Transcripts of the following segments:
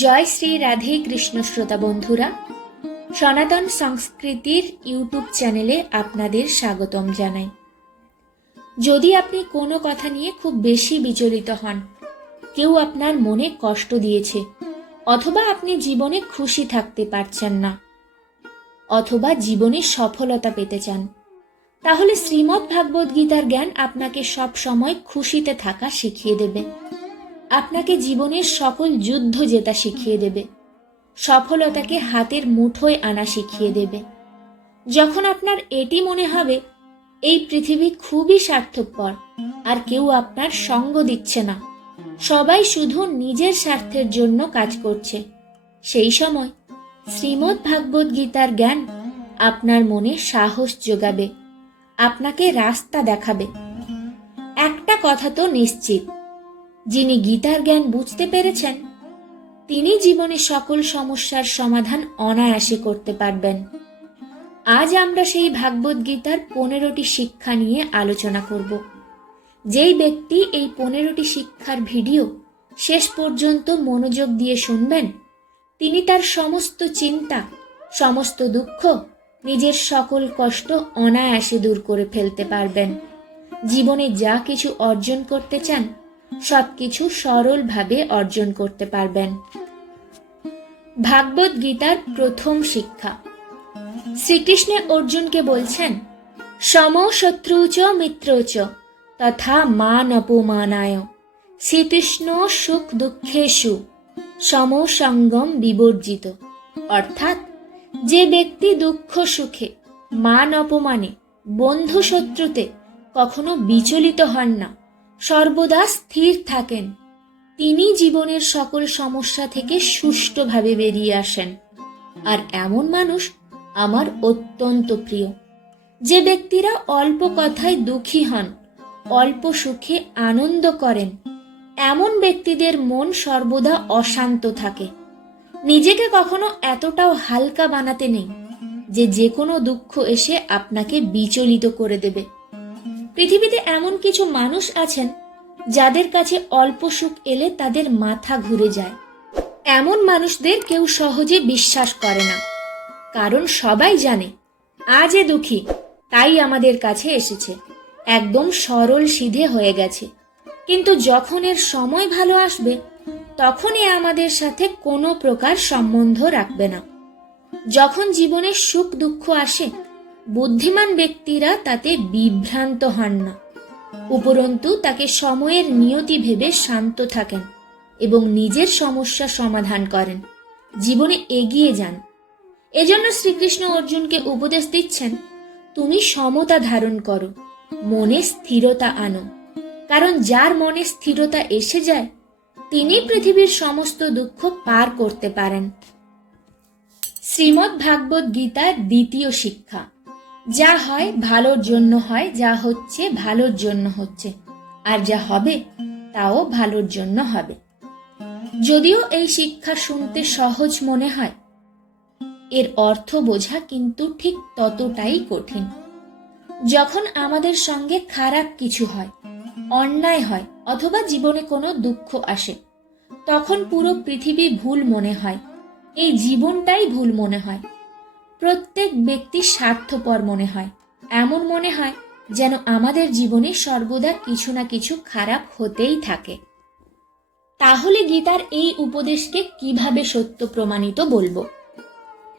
জয় শ্রী রাধে কৃষ্ণ শ্রোতা বন্ধুরা, সনাতন সংস্কৃতির ইউটিউব চ্যানেলে আপনাদের স্বাগতম জানাই। যদি আপনি কোনো কথা নিয়ে খুব বেশি বিচলিত হন, কেউ আপনার মনে কষ্ট দিয়েছে, অথবা আপনি জীবনে খুশি থাকতে পারছেন না, অথবা জীবনে সফলতা পেতে চান, তাহলে শ্রীমদ্ ভাগবত গীতার জ্ঞান আপনাকে সব সময় খুশিতে থাকা শিখিয়ে দেবে, আপনাকে জীবনের সকল যুদ্ধ জেতা শিখিয়ে দেবে, সফলতাকে হাতের মুঠোয় আনা শিখিয়ে দেবে। যখন আপনার এটি মনে হবে এই পৃথিবী খুবই স্বার্থপর, আর কেউ আপনার সঙ্গ দিচ্ছে না, সবাই শুধু নিজের স্বার্থের জন্য কাজ করছে, সেই সময় শ্রীমদ্ ভাগবত গীতার জ্ঞান আপনার মনে সাহস যোগাবে, আপনাকে রাস্তা দেখাবে। একটা কথা তো নিশ্চিত, যিনি গীতার জ্ঞান বুঝতে পেরেছেন তিনি জীবনে সকল সমস্যার সমাধান অনায়াসে করতে পারবেন। আজ আমরা সেই ভাগবত গীতার 15টি শিক্ষা নিয়ে আলোচনা করব। যেই ব্যক্তি এই 15টি শিক্ষার ভিডিও শেষ পর্যন্ত মনোযোগ দিয়ে শুনবেন, তিনি তার সমস্ত চিন্তা, সমস্ত দুঃখ, নিজের সকল কষ্ট অনায়াসে দূর করে ফেলতে পারবেন। জীবনে যা কিছু অর্জন করতে চান সবকিছু সরলভাবে অর্জন করতে পারবেন। ভাগবত গীতার প্রথম শিক্ষা। শ্রীকৃষ্ণ অর্জুনকে বলছেন, সম শত্রুচ মিত্রচ তথা মান অপমানায় শ্রীকৃষ্ণ সুখ দুঃখেষু সমসঙ্গম বিবর্জিত। অর্থাৎ, যে ব্যক্তি দুঃখ সুখে, মান অপমানে, বন্ধু শত্রুতে কখনো বিচলিত হন না, সর্বদা স্থির থাকেন, তিনি জীবনের সকল সমস্যা থেকে সুষ্ঠুভাবে বেরিয়ে আসেন। আর এমন মানুষ আমার অত্যন্ত প্রিয়। যে ব্যক্তিরা অল্প কথায় দুঃখী হন, অল্প সুখে আনন্দ করেন, এমন ব্যক্তিদের মন সর্বদা অশান্ত থাকে। নিজেকে কখনো এতটাও হালকা বানাতে নেই যে কোনো দুঃখ এসে আপনাকে বিচলিত করে দেবে। পৃথিবীতে এমন কিছু মানুষ আছেন যাদের কাছে অল্প সুখ এলে তাদের মাথা ঘুরে যায়। এমন মানুষদের কেউ সহজে বিশ্বাস করে না, কারণ সবাই জানে আজ এ দুঃখী, তাই আমাদের কাছে এসেছে, একদম সরল সিধে হয়ে গেছে। কিন্তু যখন এর সময় ভালো আসবে, তখন এ আমাদের সাথে কোনো প্রকার সম্বন্ধ রাখবে না। যখন জীবনে সুখ দুঃখ আসে, বুদ্ধিমান ব্যক্তিরা তাতে বিভ্রান্ত হন না, উপরন্তু তাকে সময়ের নিয়তি ভেবে শান্ত থাকেন এবং নিজের সমস্যা সমাধান করেন, জীবনে এগিয়ে যান। এজন্য শ্রীকৃষ্ণ অর্জুনকে উপদেশ দিচ্ছেন, তুমি সমতা ধারণ করো, মনে স্থিরতা আনো, কারণ যার মনে স্থিরতা এসে যায় তিনি পৃথিবীর সমস্ত দুঃখ পার করতে পারেন। শ্রীমদ্ ভাগবত গীতার দ্বিতীয় শিক্ষা। যা হয় ভালোর জন্য হয়, যা হচ্ছে ভালোর জন্য হচ্ছে, আর যা হবে তাও ভালোর জন্য হবে। যদিও এই শিক্ষা শুনতে সহজ মনে হয়, এর অর্থ বোঝা কিন্তু ঠিক ততটাই কঠিন। যখন আমাদের সঙ্গে খারাপ কিছু হয়, অন্যায় হয়, অথবা জীবনে কোনো দুঃখ আসে, তখন পুরো পৃথিবী ভুল মনে হয়, এই জীবনটাই ভুল মনে হয়, প্রত্যেক ব্যক্তি স্বার্থপর মনে হয়, এমন মনে হয় যেন আমাদের জীবনে সর্বদা কিছু না কিছু খারাপ হতেই থাকে। তাহলে গীতার এই উপদেশকে কিভাবে সত্য প্রমাণিত বলবো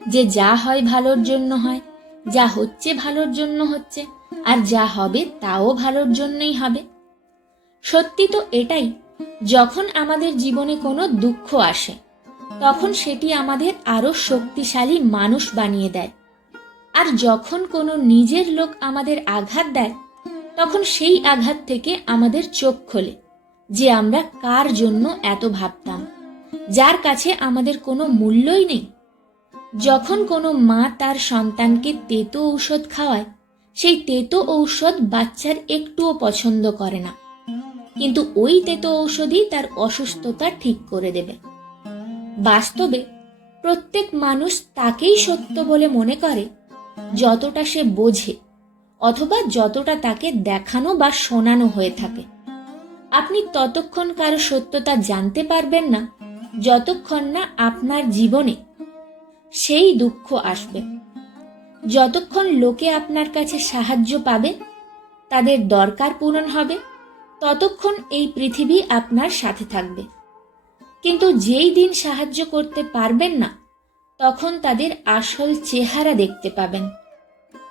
যে যা হয় ভালোর জন্য হয়, যা হচ্ছে ভালোর জন্য হচ্ছে, আর যা হবে তাও ভালোর জন্যই হবে? সত্যি তো এটাই, যখন আমাদের জীবনে কোনো দুঃখ আসে, তখন সেটি আমাদের আরো শক্তিশালী মানুষ বানিয়ে দেয়। আর যখন কোনো নিজের লোক আমাদের আঘাত দেয়, তখন সেই আঘাত থেকে আমাদের চোখ খোলে যে আমরা কার জন্য এত ভাবতাম, যার কাছে আমাদের কোনো মূল্যই নেই। যখন কোনো মা তার সন্তানকে তেতো ঔষধ খাওয়ায়, সেই তেতো ঔষধ বাচ্চার একটুও পছন্দ করে না, কিন্তু ওই তেতো ঔষধই তার অসুস্থতা ঠিক করে দেবে। বাস্তবে প্রত্যেক মানুষ তাকেই সত্য বলে মনে করে যতটা সে বোঝে, অথবা যতটা তাকে দেখানো বা শোনানো হয়ে থাকে। আপনি ততক্ষণ কারো সত্যতা জানতে পারবেন না যতক্ষণ না আপনার জীবনে সেই দুঃখ আসবে। যতক্ষণ লোকে আপনার কাছে সাহায্য পাবে, তাদের দরকার পূরণ হবে, ততক্ষণ এই পৃথিবী আপনার সাথে থাকবে। কিন্তু যেই দিন সাহায্য করতে পারবেন না, তখন তাদের আসল চেহারা দেখতে পাবেন,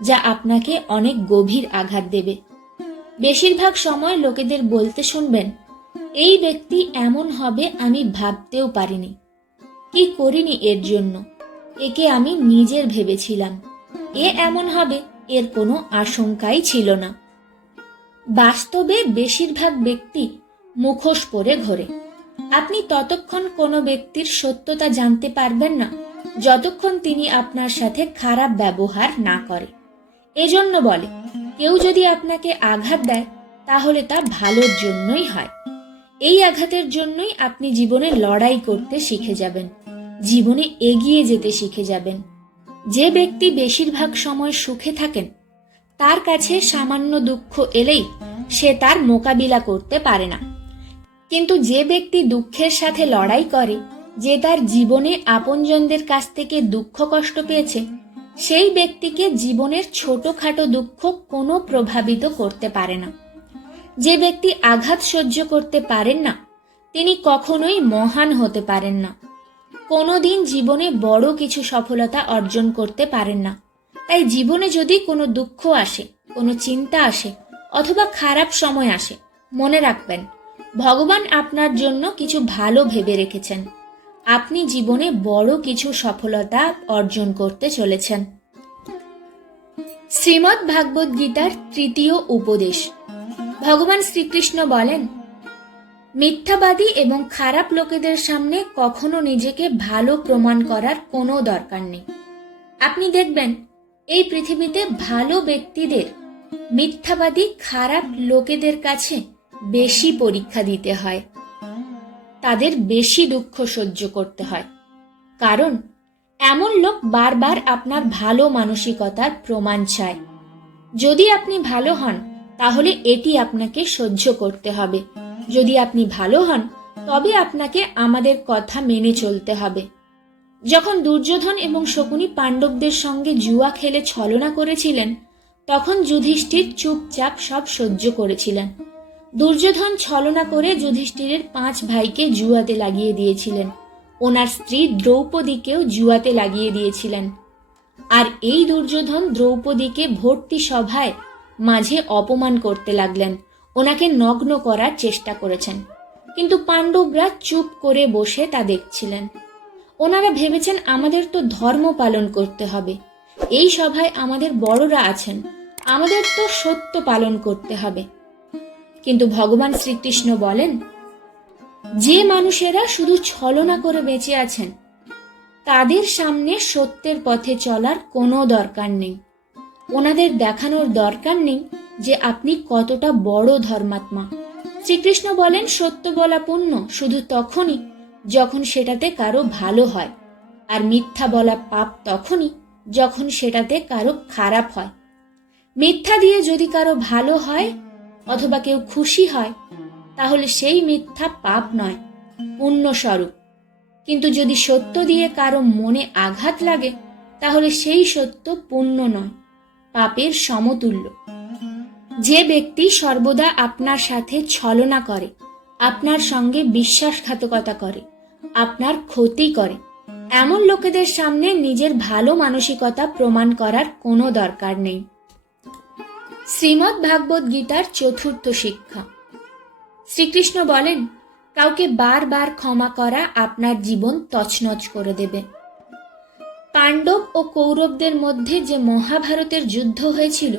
যা আপনাকে অনেক গভীর আঘাত দেবে। বেশিরভাগ সময় লোকেদের বলতে শুনবেন, এই ব্যক্তি এমন হবে আমি ভাবতেও পারিনি, কি করিনি এর জন্য, একে আমি নিজের ভেবেছিলাম, এ এমন হবে এর কোনো আশঙ্কাই ছিল না। বাস্তবে বেশিরভাগ ব্যক্তি মুখোশ পরে ঘোরে। আপনি ততক্ষণ কোনো ব্যক্তির সত্যতা জানতে পারবেন না, যতক্ষণ তিনি আপনার সাথে খারাপ ব্যবহার না করে। এজন্য বলে, কেউ যদি আপনাকে আঘাত দেয় তাহলে তা ভালোর জন্যই হয়। এই আঘাতের জন্যই আপনি জীবনে লড়াই করতে শিখে যাবেন, জীবনে এগিয়ে যেতে শিখে যাবেন। যে ব্যক্তি বেশিরভাগ সময় সুখে থাকেন, তার কাছে সামান্য দুঃখ এলেই সে তার মোকাবিলা করতে পারে না। কিন্তু যে ব্যক্তি দুঃখের সাথে লড়াই করে, যে তার জীবনে আপনজনদের কাছ থেকে দুঃখ কষ্ট পেয়েছে, সেই ব্যক্তিকে জীবনের ছোটখাটো দুঃখ কোনো প্রভাবিত করতে পারে না। যে ব্যক্তি আঘাত সহ্য করতে পারেন না, তিনি কখনোই মহান হতে পারেন না, কোনোদিন জীবনে বড় কিছু সফলতা অর্জন করতে পারেন না। তাই জীবনে যদি কোনো দুঃখ আসে, কোনো চিন্তা আসে অথবা খারাপ সময় আসে, মনে রাখবেন ভগবান আপনার জন্য কিছু ভালো ভেবে রেখেছেন। আপনি জীবনে বড় কিছু সফলতা অর্জন করতে চলেছেন। শ্রীমদ্ ভাগবত গীতার তৃতীয় উপদেশ। ভগবান শ্রীকৃষ্ণ বলেন, মিথ্যাবাদী এবং খারাপ লোকেদের সামনে কখনো নিজেকে ভালো প্রমাণ করার কোনো দরকার নেই। আপনি দেখবেন এই পৃথিবীতে ভালো ব্যক্তিদের মিথ্যাবাদী খারাপ লোকেদের কাছে বেশি পরীক্ষা দিতে হয়, তাদের বেশি দুঃখ সহ্য করতে হয়। কারণ এমন লোক বারবার আপনার ভালো মানসিকতার প্রমাণ চায়। যদি আপনি ভালো হন, তাহলে এটি আপনাকে সহ্য করতে হবে। যদি আপনি ভালো হন, তবে আপনাকে আমাদের কথা মেনে চলতে হবে। যখন দুর্যোধন এবং শকুনি পাণ্ডবদের সঙ্গে জুয়া খেলে ছলনা করেছিলেন, তখন যুধিষ্ঠির চুপচাপ সব সহ্য করেছিলেন। দুর্যোধন ছলনা করে যুধিষ্ঠিরের 5 ভাইকে জুয়াতে লাগিয়ে দিয়েছিলেন। ওনার স্ত্রী দ্রৌপদীকেও জুয়াতে লাগিয়ে দিয়েছিলেন। আর এই দুর্যোধন দ্রৌপদীকে ভর্তি সভায় মাঝে অপমান করতে লাগলেন, ওনাকে নগ্ন করার চেষ্টা করেছেন। কিন্তু পাণ্ডবরা চুপ করে বসে তা দেখছিলেন। ওনারা ভেবেছেন আমাদের তো ধর্ম পালন করতে হবে, এই সভায় আমাদের বড়রা আছেন, আমাদের তো সত্য পালন করতে হবে। কিন্তু ভগবান শ্রীকৃষ্ণ বলেন, যে মানুষেরা শুধু ছলনা করে বেঁচে আছেন, তাদের সামনে সত্যের পথে চলার কোনো দরকার নেই। ওনাদের দেখানোর দরকার নেই যে আপনি কতটা বড় ধর্মাত্মা। শ্রীকৃষ্ণ বলেন, সত্য বলা পুণ্য শুধু তখনই যখন সেটাতে কারো ভালো হয়, আর মিথ্যা বলা পাপ তখনই যখন সেটাতে কারো খারাপ হয়। মিথ্যা দিয়ে যদি কারো ভালো হয় অথবা কেউ খুশি হয়, তাহলে সেই মিথ্যা পাপ নয়, পুণ্য স্বরূপ। কিন্তু যদি সত্য দিয়ে কারো মনে আঘাত লাগে, তাহলে সেই সত্য পুণ্য নয়, পাপের সমতুল্য। যে ব্যক্তি সর্বদা আপনার সাথে ছলনা করে, আপনার সঙ্গে বিশ্বাসঘাতকতা করে, আপনার ক্ষতি করে, এমন লোকেদের সামনে নিজের ভালো মানসিকতা প্রমাণ করার কোনো দরকার নেই। শ্রীমদ্ ভাগবত গীতার চতুর্থ শিক্ষা। শ্রীকৃষ্ণ বলেন, কাউকে বারবার ক্ষমা করা আপনার জীবন তছনছ করে দেবে। পাণ্ডব ও কৌরবদের মধ্যে যে মহাভারতের যুদ্ধ হয়েছিল,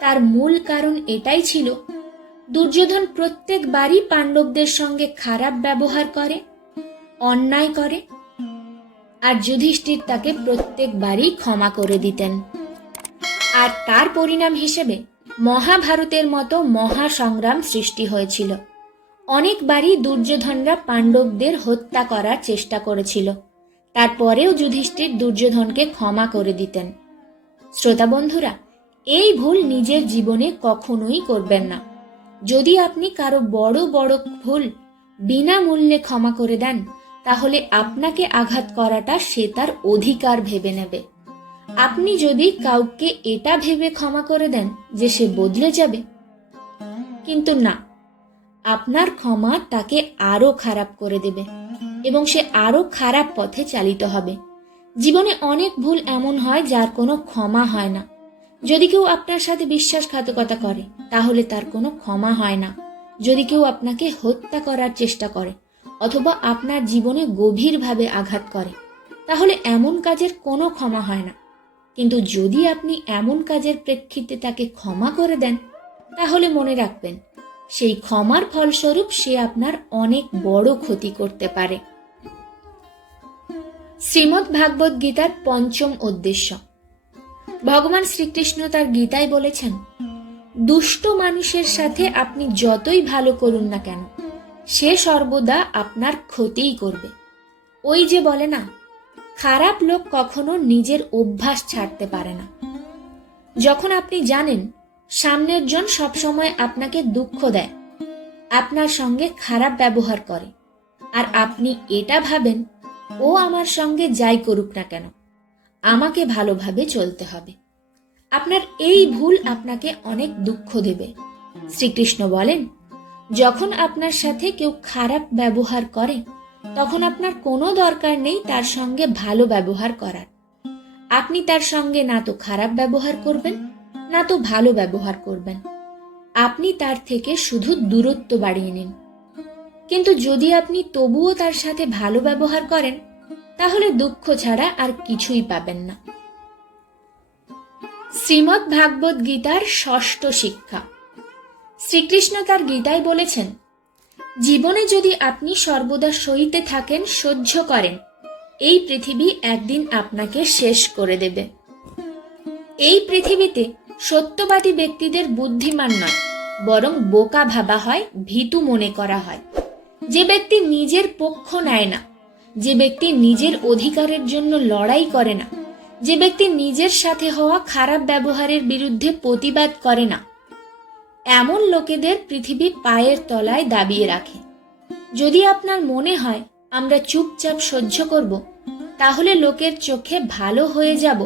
তার মূল কারণ এটাই ছিল, দুর্যোধন প্রত্যেকবারই পাণ্ডবদের সঙ্গে খারাপ ব্যবহার করে, অন্যায় করে, আর যুধিষ্ঠির তাকে প্রত্যেকবারই ক্ষমা করে দিতেন। আর তার পরিণাম হিসেবে মহাভারতের মতো মহাসংগ্রাম সৃষ্টি হয়েছিল। অনেকবারই দুর্যোধনরা পাণ্ডবদের হত্যা করার চেষ্টা করেছিল, তারপরেও যুধিষ্ঠির দুর্যোধনকে ক্ষমা করে দিতেন। শ্রোতা বন্ধুরা, এই ভুল নিজের জীবনে কখনোই করবেন না। যদি আপনি কারো বড় বড় ভুল বিনামূল্যে ক্ষমা করে দেন, তাহলে আপনাকে আঘাত করাটা সে তার অধিকার ভেবে নেবে। আপনি যদি কাউকে এটা ভেবে ক্ষমা করে দেন যে সে বদলে যাবে, কিন্তু না, আপনার ক্ষমা তাকে আরো খারাপ করে দেবে এবং সে আরো খারাপ পথে চালিত হবে। জীবনে অনেক ভুল এমন হয় যার কোনো ক্ষমা হয় না। যদি কেউ আপনার সাথে বিশ্বাসঘাতকতা করে তাহলে তার কোনো ক্ষমা হয় না। যদি কেউ আপনাকে হত্যা করার চেষ্টা করে অথবা আপনার জীবনে গভীরভাবে আঘাত করে তাহলে এমন কাজের কোনো ক্ষমা হয় না। কিন্তু যদি আপনি এমন কাজের প্রেক্ষিতে তাকে ক্ষমা করে দেন তাহলে মনে রাখবেন সেই ক্ষমার ফলস্বরূপ সে আপনার অনেক বড় ক্ষতি করতে পারে। শ্রীমদ্ ভাগবত গীতার পঞ্চম উদ্দেশ্য। ভগবান শ্রীকৃষ্ণ তার গীতায় বলেছেন, দুষ্ট মানুষের সাথে আপনি যতই ভালো করুন না কেন সে সর্বদা আপনার ক্ষতিই করবে। ওই যে বলে না, খারাপ লোক কখনো নিজের অভ্যাস ছাড়তে পারে না। যখন আপনি জানেন সামনের জন সবসময় আপনাকে দুঃখ দেয়, আপনার সঙ্গে খারাপ ব্যবহার করে, আর আপনি এটা ভাবেন ও আমার সঙ্গে যাই করুক না কেন আমাকে ভালোভাবে চলতে হবে, আপনার এই ভুল আপনাকে অনেক দুঃখ দেবে। শ্রীকৃষ্ণ বলেন, যখন আপনার সাথে কেউ খারাপ ব্যবহার করে তখন আপনার কোনো দরকার নেই তার সঙ্গে ভালো ব্যবহার করার। আপনি তার সঙ্গে না তো খারাপ ব্যবহার করবেন না তো ভালো ব্যবহার করবেন, আপনি তার থেকে শুধু দূরত্ব বাড়িয়ে নিন। কিন্তু যদি আপনি তবুও তার সাথে ভালো ব্যবহার করেন তাহলে দুঃখ ছাড়া আর কিছুই পাবেন না। শ্রীমদ্ ভাগবত গীতার ষষ্ঠ শিক্ষা। শ্রীকৃষ্ণ তার গীতায় বলেছেন, জীবনে যদি আপনি সর্বদা সইতে থাকেন, সহ্য করেন, এই পৃথিবী একদিন আপনাকে শেষ করে দেবে। এই পৃথিবীতে সত্যবাদী ব্যক্তিদের বুদ্ধিমান নয় বরং বোকা ভাবা হয়, ভীতু মনে করা হয়। যে ব্যক্তি নিজের পক্ষ নেয় না, যে ব্যক্তি নিজের অধিকারের জন্য লড়াই করে না, যে ব্যক্তি নিজের সাথে হওয়া খারাপ ব্যবহারের বিরুদ্ধে প্রতিবাদ করে না, এমন লোকেদের পৃথিবী পায়ের তলায় দাবিয়ে রাখে। যদি আপনার মনে হয় আমরা চুপচাপ সহ্য করব, তাহলে লোকের চোখে ভালো হয়ে যাব,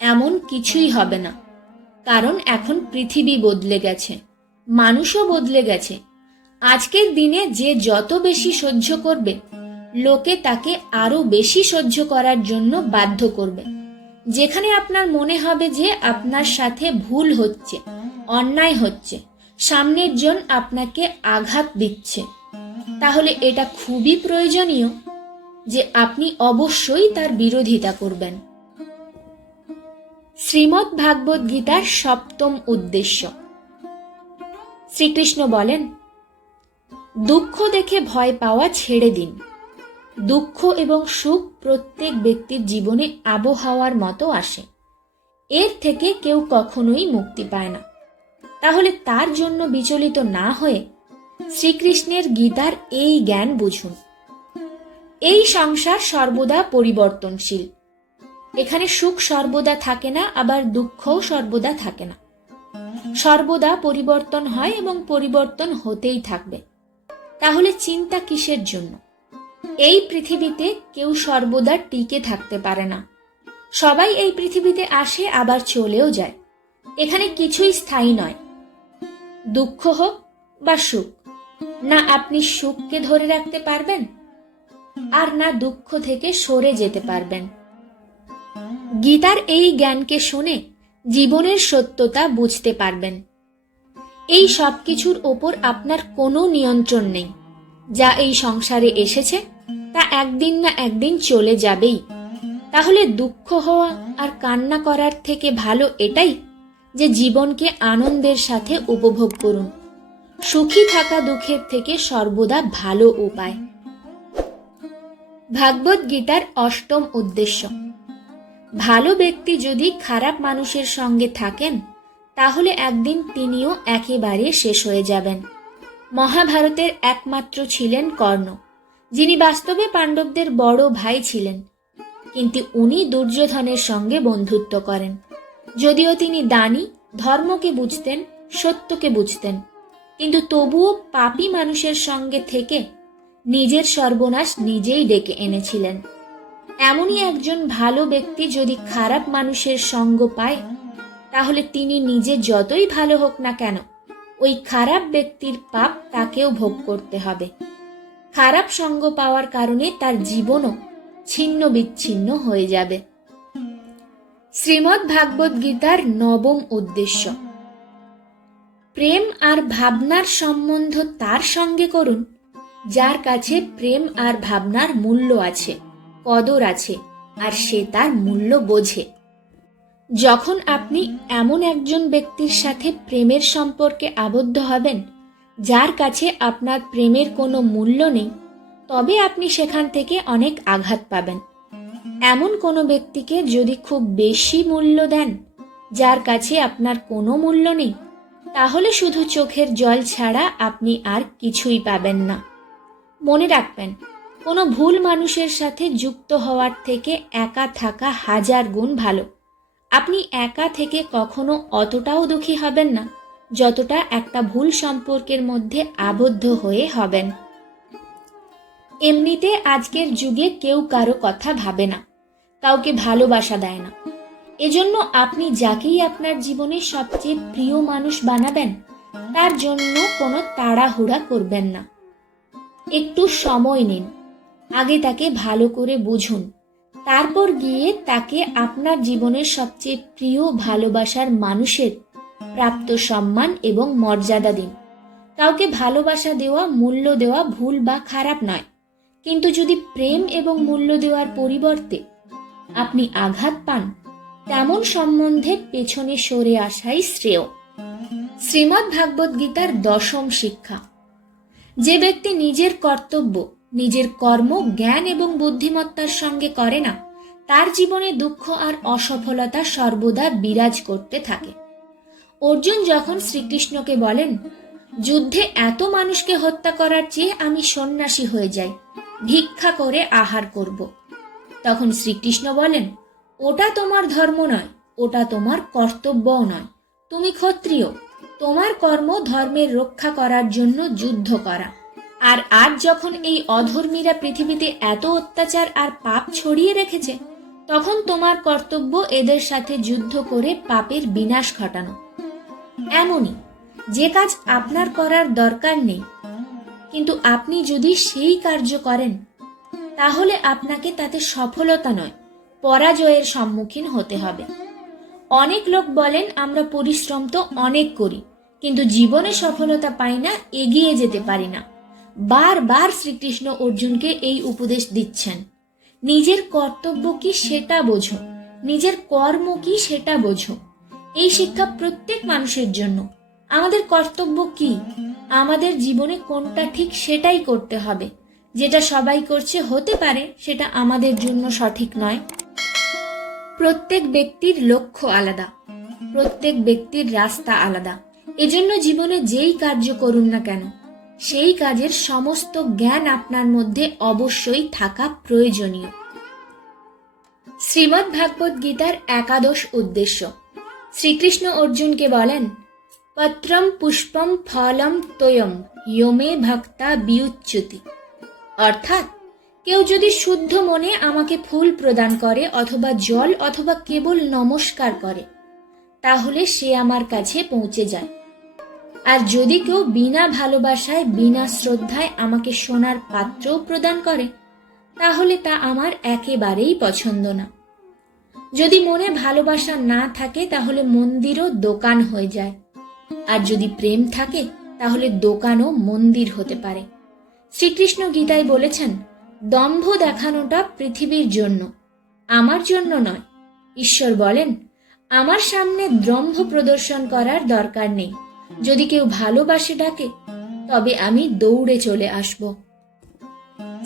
এমন কিছুই হবে না। কারণ এখন পৃথিবী বদলে গেছে, মানুষও বদলে গেছে। আজকের দিনে যে যত বেশি সহ্য করবে, লোকে তাকে আরো বেশি সহ্য করার জন্য বাধ্য করবে। যেখানে আপনার মনে হবে যে আপনার সাথে ভুল হচ্ছে, অন্যায় হচ্ছে, সামনের জন আপনাকে আঘাত দিচ্ছে, তাহলে এটা খুবই প্রয়োজনীয় যে আপনি অবশ্যই তার বিরোধিতা করবেন। শ্রীমদ্ ভাগবত গীতার সপ্তম উদ্দেশ্য। শ্রীকৃষ্ণ বলেন, দুঃখ দেখে ভয় পাওয়া ছেড়ে দিন। দুঃখ এবং সুখ প্রত্যেক ব্যক্তির জীবনে আবহাওয়ার মতো আসে, এর থেকে কেউ কখনোই মুক্তি পায় না। তাহলে তার জন্য বিচলিত না হয়ে শ্রীকৃষ্ণের গীতার এই জ্ঞান বুঝুন। এই সংসার সর্বদা পরিবর্তনশীল। এখানে সুখ সর্বদা থাকে না, আবার দুঃখও সর্বদা থাকে না। সর্বদা পরিবর্তন হয় এবং পরিবর্তন হতেই থাকবে। তাহলে চিন্তা কিসের জন্য? এই পৃথিবীতে কেউ সর্বদা টিকে থাকতে পারে না। সবাই এই পৃথিবীতে আসে আবার চলেও যায়। এখানে কিছুই স্থায়ী নয়। দুঃখ হোক বা সুখ, না আপনি সুখকে ধরে রাখতে পারবেন আর না দুঃখ থেকে সরে যেতে পারবেন। গীতার এই জ্ঞানকে শুনে জীবনের সত্যতা বুঝতে পারবেন। এই সব কিছুর ওপর আপনার কোনো নিয়ন্ত্রণ নেই। যা এই সংসারে এসেছে তা একদিন না একদিন চলে যাবেই। তাহলে দুঃখ হওয়া আর কান্না করার থেকে ভালো এটাই যে জীবনকে আনন্দের সাথে উপভোগ করুন। সুখী থাকা দুঃখের থেকে সর্বদা ভালো উপায়। ভাগবত গীতার অষ্টম উদ্দেশ্য। ভালো ব্যক্তি যদি খারাপ মানুষের সঙ্গে থাকেন তাহলে একদিন তিনিও একেবারে শেষ হয়ে যাবেন। মহাভারতের একমাত্র ছিলেন কর্ণ, যিনি বাস্তবে পাণ্ডবদের বড় ভাই ছিলেন, কিন্তু উনি দুর্যোধনের সঙ্গে বন্ধুত্ব করেন। যদিও তিনি দানী, ধর্মকে বুঝতেন, সত্যকে বুঝতেন, কিন্তু তবুও পাপী মানুষের সঙ্গে থেকে নিজের সর্বনাশ নিজেই ডেকে এনেছিলেন। এমনই একজন ভালো ব্যক্তি যদি খারাপ মানুষের সঙ্গ পায়, তাহলে তিনি নিজে যতই ভালো হোক না কেন, ওই খারাপ ব্যক্তির পাপ তাকেও ভোগ করতে হবে। খারাপ সঙ্গ পাওয়ার কারণে তার জীবনও ছিন্ন বিচ্ছিন্ন হয়ে যাবে। শ্রীমদ্ ভাগবত গীতার নবম উদ্দেশ্য। প্রেম আর ভাবনার সম্বন্ধ তার সঙ্গে করুন যার কাছে প্রেম আর ভাবনার মূল্য আছে, কদর আছে, আর সে তার মূল্য বোঝে। যখন আপনি এমন একজন ব্যক্তির সাথে প্রেমের সম্পর্কে আবদ্ধ হবেন যার কাছে আপনার প্রেমের কোনো মূল্য নেই, তবে আপনি সেখান থেকে অনেক আঘাত পাবেন। এমন কোনো ব্যক্তিকে যদি খুব বেশি মূল্য দেন যার কাছে আপনার কোনো মূল্য নেই, তাহলে শুধু চোখের জল ছাড়া আপনি আর কিছুই পাবেন না। মনে রাখবেন, কোনো ভুল মানুষের সাথে যুক্ত হওয়ার থেকে একা থাকা 1000 গুণ ভালো। আপনি একা থেকে কখনো অতটাও দুঃখী হবেন না যতটা একটা ভুল সম্পর্কের মধ্যে আবদ্ধ হয়ে হবেন। এমনিতে আজকের যুগে কেউ কারো কথা ভাবে না, কাউকে ভালোবাসা দেয় না। এজন্য আপনি যাকেই আপনার জীবনে সবচেয়ে প্রিয় মানুষ বানাবেন, তার জন্য কোনো তাড়াহুড়া করবেন না। একটু সময় নিন, আগে তাকে ভালো করে বুঝুন, তারপর গিয়ে তাকে আপনার জীবনের সবচেয়ে প্রিয় ভালোবাসার মানুষের প্রাপ্ত সম্মান এবং মর্যাদা দিন। কাউকে ভালোবাসা দেওয়া, মূল্য দেওয়া ভুল বা খারাপ নয়, কিন্তু যদি প্রেম এবং মূল্য দেওয়ার পরিবর্তে আপনি আঘাত পান, তেমন সম্বন্ধে পেছনে সরে আসাই শ্রেয়। শ্রীমদ্ ভাগবত গীতার 10ম শিক্ষা। যে ব্যক্তি নিজের কর্তব্য, নিজের কর্ম জ্ঞান এবং বুদ্ধিমত্তার সঙ্গে করে না, তার জীবনে দুঃখ আর অসফলতা সর্বদা বিরাজ করতে থাকে। অর্জুন যখন শ্রীকৃষ্ণকে বলেন, যুদ্ধে এত মানুষকে হত্যা করার চেয়ে আমি সন্ন্যাসী হয়ে যাই, ভিক্ষা করে আহার করব, তখন শ্রীকৃষ্ণ বলেন, ওটা তোমার ধর্ম নয়, ওটা তোমার কর্তব্যও নয়। তুমি ক্ষত্রিয়, তোমার কর্ম ধর্মের রক্ষা করার জন্য যুদ্ধ করা। আর আজ যখন এই অধর্মীরা পৃথিবীতে এত অত্যাচার আর পাপ ছড়িয়ে রেখেছে, তখন তোমার কর্তব্য এদের সাথে যুদ্ধ করে পাপের বিনাশ ঘটানো। এমনই যে কাজ আপনার করার দরকার নেই, কিন্তু আপনি যদি সেই কার্য করেন, তাহলে আপনাকে তাতে সফলতা নয়, পরাজয়ের সম্মুখীন হতে হবে। অনেক লোক বলেন, আমরা পরিশ্রম তো অনেক করি, কিন্তু জীবনে সফলতা পাই না, এগিয়ে যেতে পারি না। বারবার শ্রীকৃষ্ণ অর্জুনকে এই উপদেশ দিচ্ছেন, নিজের কর্তব্য কি সেটা বোঝো, নিজের কর্ম কি সেটা বোঝো। এই শিক্ষা প্রত্যেক মানুষের জন্য। আমাদের কর্তব্য কি, আমাদের জীবনে কোনটা ঠিক সেটাই করতে হবে। যেটা সবাই করছে, হতে পারে সেটা আমাদের জন্য সঠিক নয়। প্রত্যেক ব্যক্তির লক্ষ্য আলাদা, প্রত্যেক ব্যক্তির রাস্তা আলাদা। এজন্য জীবনে যেই কার্য করুন না কেন, সেই কাজের সমস্ত জ্ঞান আপনার মধ্যে অবশ্যই থাকা প্রয়োজনীয়। শ্রীমদ্ ভাগবত গীতার 11ম উদ্দেশ্য। শ্রীকৃষ্ণ অর্জুনকে বলেন, পত্রম পুষ্পম ফলম তোয়ম ইয়মে ভক্তা বিউচ্যুতি। অর্থাৎ, কেউ যদি শুদ্ধ মনে আমাকে ফুল প্রদান করে, অথবা জল, অথবা কেবল নমস্কার করে, তাহলে সে আমার কাছে পৌঁছে যায়। আর যদি কেউ বিনা ভালোবাসায়, বিনা শ্রদ্ধায় আমাকে সোনার পাত্রও প্রদান করে, তাহলে তা আমার একেবারেই পছন্দ না। যদি মনে ভালোবাসা না থাকে, তাহলে মন্দিরও দোকান হয়ে যায়। আর যদি প্রেম থাকে, তাহলে দোকানও মন্দির হতে পারে। শ্রীকৃষ্ণ গীতায় বলেছেন, দম্ভ দেখানোটা পৃথিবীর জন্য, আমার জন্য নয়। ঈশ্বর বলেন, আমার সামনে দম্ভ প্রদর্শন করার দরকার নেই। যদি কেউ ভালোবাসে ডাকে, তবে আমি দৌড়ে চলে আসব।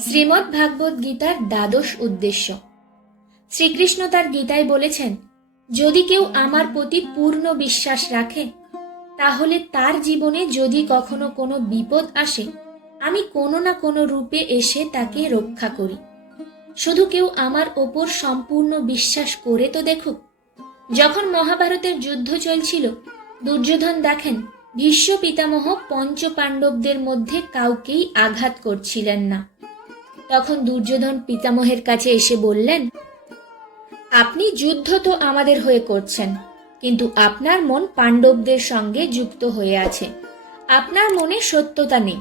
শ্রীমদ্ ভাগবত গীতার 12ম উদ্দেশ্য। শ্রীকৃষ্ণ তার গীতায় বলেছেন, যদি কেউ আমার প্রতি পূর্ণ বিশ্বাস রাখে, তাহলে তার জীবনে যদি কখনো কোনো বিপদ আসে, আমি কোনো না কোনো রূপে এসে তাকে রক্ষা করি। শুধু কেউ আমার ওপর সম্পূর্ণ বিশ্বাস করে তো দেখুক। যখন মহাভারতের যুদ্ধ চলছিল, দুর্যোধন দেখেন ভীষ্ম পিতামহ পঞ্চ পাণ্ডবদের মধ্যে কাউকেই আঘাত করছিলেন না। তখন দুর্যোধন পিতামহের কাছে এসে বললেন, আপনি যুদ্ধ তো আমাদের হয়ে করছেন, কিন্তু আপনার মন পাণ্ডবদের সঙ্গে যুক্ত হয়ে আছে। আপনার মনে সত্যতা নেই।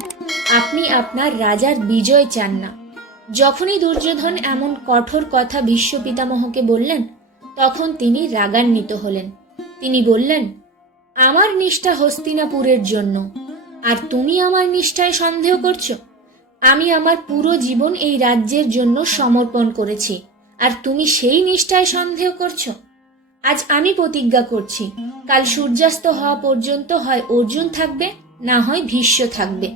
আপনি আপনার রাজার বিজয় চান না। যখনই দুর্যোধন এমন কঠোর কথা ভীষ্ম পিতামহকে বললেন, তখন তিনি রাগান্বিত হলেন। তিনি বললেন, আমার নিষ্ঠা হস্তিনাপুরের জন্য, আর তুমি আমার নিষ্ঠায় সন্দেহ করছো? আমি আমার পুরো জীবন এই রাজ্যের জন্য সমর্পণ করেছি, আর তুমি সেই নিষ্ঠায় সন্দেহ করছো? আজ আমি প্রতিজ্ঞা করছি, কাল সূর্যাস্ত হওয়া পর্যন্ত হয় অর্জুন থাকবে, না হয় ভীষ্ম থাকবে।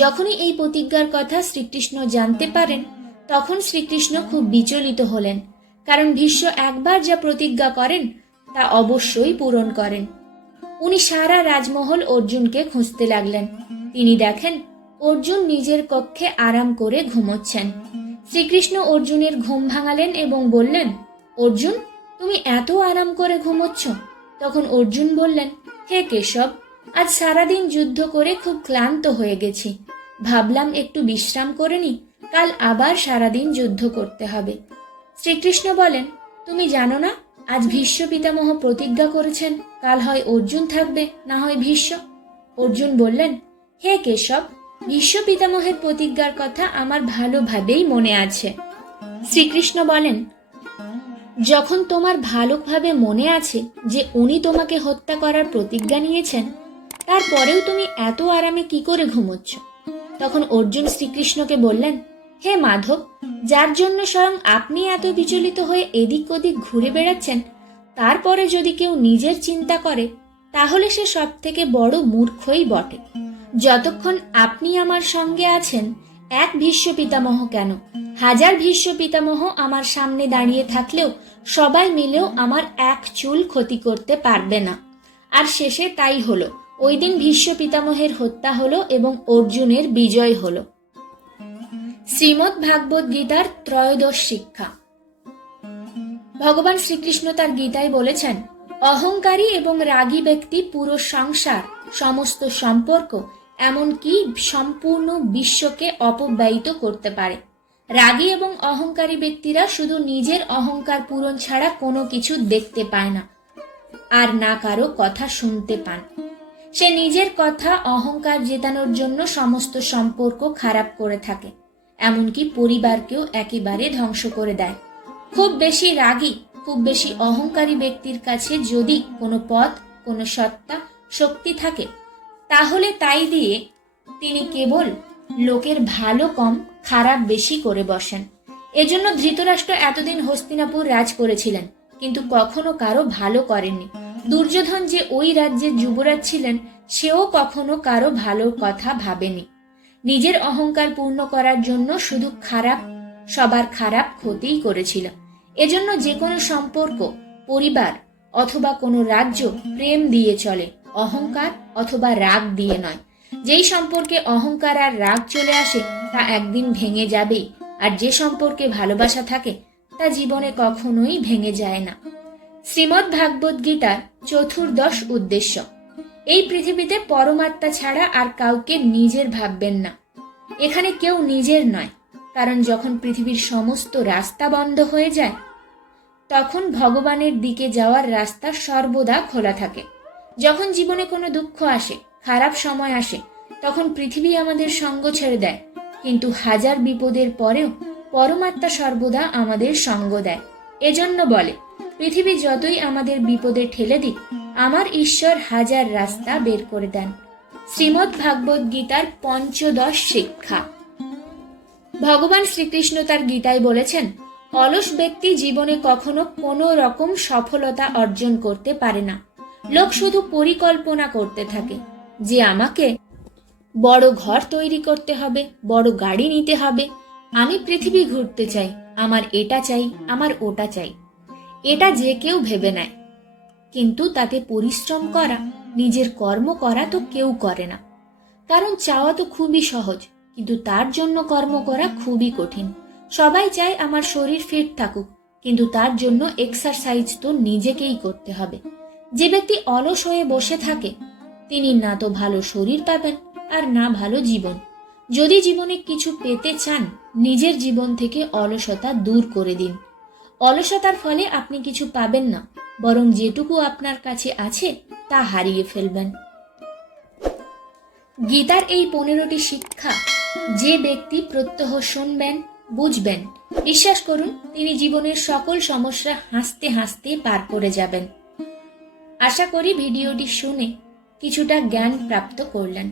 যখনই এই প্রতিজ্ঞার কথা শ্রীকৃষ্ণ জানতে পারেন, তখন শ্রীকৃষ্ণ খুব বিচলিত হলেন, কারণ ভীষ্ম একবার যা প্রতিজ্ঞা করেন তা অবশ্যই পূরণ করেন। উনি সারা রাজমহল অর্জুনকে খুঁজতে লাগলেন। তিনি দেখেন অর্জুন নিজের কক্ষে আরাম করে ঘুমোচ্ছেন। শ্রীকৃষ্ণ অর্জুনের ঘুম ভাঙালেন এবং বললেন, অর্জুন, তুমি এত আরাম করে ঘুমোচ্ছ? তখন অর্জুন বললেন, হে কেশব, আজ সারাদিন যুদ্ধ করে খুব ক্লান্ত হয়ে গেছি। ভাবলাম একটু বিশ্রাম করে নি, কাল আবার সারাদিন যুদ্ধ করতে হবে। শ্রীকৃষ্ণ বলেন, তুমি জানো না আজ ভীষ্ম পিতামহ প্রতিজ্ঞা করেছেন কাল হয় অর্জুন থাকবে, না হয় ভীষ্ম? অর্জুন বললেন, হে কেশব, ভীষ্ম পিতামহের প্রতিজ্ঞার কথা আমার ভালোভাবেই মনে আছে। শ্রীকৃষ্ণ বলেন, যখন তোমার ভালোভাবে মনে আছে যে উনি তোমাকে হত্যা করার প্রতিজ্ঞা নিয়েছেন, তারপরেও তুমি এত আরামে কি করে ঘুমোচ্ছ? তখন অর্জুন শ্রীকৃষ্ণকে বললেন, হে মাধব, যার জন্য স্বয়ং আপনি এত বিচলিত হয়ে এদিক ওদিক ঘুরে বেড়াচ্ছেন, তারপরে যদি কেউ নিজের চিন্তা করে, তাহলে সে সব থেকে বড় মূর্খই বটে। যতক্ষণ আপনি আমার সঙ্গে আছেন, এক ভীষ্ম পিতামহ কেন, হাজার ভীষ্ম পিতামহ আমার সামনে দাঁড়িয়ে থাকলেও সবাই মিলেও আমার এক চুল ক্ষতি করতে পারবে না। আর শেষে তাই হলো। ওই দিন ভীষ্ম পিতামহের হত্যা হলো এবং অর্জুনের বিজয় হলো। শ্রীমদ্ ভাগবত গীতার ত্রয়োদশ শিক্ষা। ভগবান শ্রীকৃষ্ণ তার গীতায় বলেছেন, অহংকারী এবং রাগী ব্যক্তি পুরো সংসার, সমস্ত সম্পর্ক, এমনকি সম্পূর্ণ বিশ্বকে অপব্যয়িত করতে পারে। রাগী এবং অহংকারী ব্যক্তিরা শুধু নিজের অহংকার পূরণ ছাড়া কোনো কিছু দেখতে পায় না, আর না কারো কথা শুনতে পান। সে নিজের কথা অহংকার জেতানোর জন্য সমস্ত সম্পর্ক খারাপ করে থাকে, এমনকি পরিবারকেও একেবারে ধ্বংস করে দেয়। খুব বেশি রাগী, খুব বেশি অহংকারী ব্যক্তির কাছে যদি কোনো পদ, কোনো সত্তা, শক্তি থাকে, তাহলে তাই দিয়ে তিনি কেবল লোকের ভালো কম, খারাপ বেশি করে বসেন। এজন্য ধৃতরাষ্ট্র এতদিন হস্তিনাপুর রাজ করেছিলেন, কিন্তু কখনো কারো ভালো করেননি। দুর্যোধন যে ওই রাজ্যের যুবরাজ ছিলেন, সেও কখনো কারো ভালো কথা ভাবেনি। নিজের অহংকার পূর্ণ করার জন্য শুধু সবার খারাপ ক্ষতিই করেছিল। এজন্য যে কোনো সম্পর্ক, পরিবার অথবা কোনো রাজ্য প্রেম দিয়ে চলে, অহংকার অথবা রাগ দিয়ে নয়। যেই সম্পর্কে অহংকার আর রাগ চলে আসে, তা একদিন ভেঙে যাবেই, আর যে সম্পর্কে ভালোবাসা থাকে, তা জীবনে কখনোই ভেঙে যায় না। শ্রীমদ্ ভাগবত গীতার চতুর্দশ উদ্দেশ্য। এই পৃথিবীতে পরমাত্মা ছাড়া আর কাউকে নিজের ভাববেন না। এখানে কেউ নিজের নয়, কারণ যখন পৃথিবীর সমস্ত রাস্তা বন্ধ হয়ে যায়, তখন ভগবানের দিকে যাওয়ার রাস্তা সর্বদা খোলা থাকে। যখন জীবনে কোনো দুঃখ আসে, খারাপ সময় আসে, তখন পৃথিবী আমাদের সঙ্গ ছেড়ে দেয়, কিন্তু হাজার বিপদের পরেও পরমাত্মা সর্বদা আমাদের সঙ্গ দেয়। এজন্য বলে, পৃথিবী যতই আমাদের বিপদে ঠেলে দিক, আমার ঈশ্বর হাজার রাস্তা বের করে দেন। শ্রীমদ্ ভাগবত গীতার পঞ্চদশ শিক্ষা। ভগবান শ্রীকৃষ্ণ তার গীতায় বলেছেন, অলস ব্যক্তি জীবনে কখনো কোনো রকম সফলতা অর্জন করতে পারে না। লোক শুধু পরিকল্পনা করতে থাকে যে আমাকে বড় ঘর তৈরি করতে হবে, বড় গাড়ি নিতে হবে, আমি পৃথিবী ঘুরতে চাই, আমার এটা চাই, আমার ওটা চাই। এটা যে কেউ ভেবে নেয়, কিন্তু তাতে পরিশ্রম করা, নিজের কর্ম করা তো কেউ করে না। কারণ চাওয়া তো খুবই সহজ, কিন্তু তার জন্য কর্ম করা খুবই কঠিন। সবাই চায় আমার শরীর ফিট থাকুক, কিন্তু তার জন্য এক্সারসাইজ তো নিজেকেই করতে হবে। যে ব্যক্তি অলস হয়ে বসে থাকে, তিনি না তো ভালো শরীর পাবেন আর না ভালো জীবন। যদি জীবনে কিছু পেতে চান, নিজের জীবন থেকে অলসতা দূর করে দিন। অলসতার ফলে আপনি কিছু পাবেন না, বরং যেটুকু আপনার কাছে আছে তা হারিয়ে ফেলবেন। গীতার এই 15টি শিক্ষা যে ব্যক্তি প্রত্যহ শুনবেন, বুঝবেন, বিশ্বাস করুন তিনি জীবনের সকল সমস্যা হাসতে হাসতে পার করে যাবেন। আশা করি ভিডিওটি শুনে কিছুটা জ্ঞান প্রাপ্ত করলেন।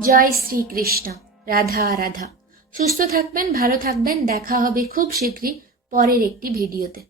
জয় শ্রীকৃষ্ণ। রাধা রাধা। সুস্থ থাকবেন, ভালো থাকবেন। দেখা হবে খুব শীঘ্রই পরের একটি ভিডিওতে।